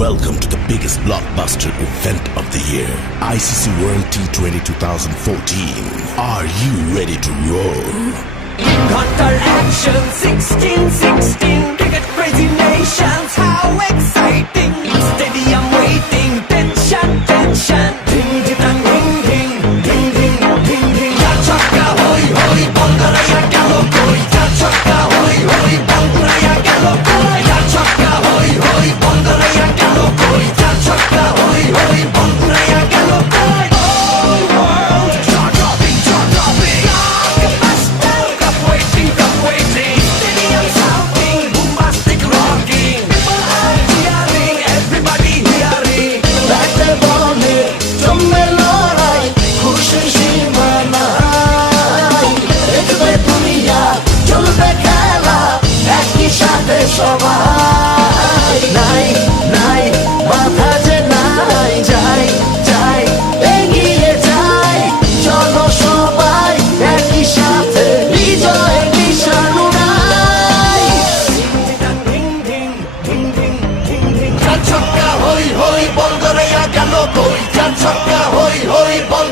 Welcome to the biggest blockbuster event of the year, ICC World T20 2014. Are you ready to roll? Hunter action 16-16, cricket crazy nations, how exciting! Stadium waiting, tension, tension. Ding ding ding ding ding ding ding ding. Ya chakka hoi hoi, banguraya gelo koi. Ya chakka hoi hoi, banguraya gelo koi. Ya chakka hoi hoi, banguraya gelo koi. Ya chakka hoi hoi, banguraya gelo koi. All world jaw-dropping, jaw-dropping. Blockbuster, cup waiting. Stadium shouting, bombastic rocking. People are cheering, everybody hearing. ব্যাটে বলে জমে লড়াই, খুশির সীমা নাই। দেখবে দুনিয়া, চলবে খেলা, একই সাথে সবাই। নাই নাই বাধা যে নাই, যাই যাই এগিয়ে যাই। চলো সবাই একই সাথে বিজয়ের নিশান উড়াই। Ding ding ding ding ding ding. চার ছক্কা হই হই, বল গড়াইয়া গেল কই। চার ছক্কা হই হই, বল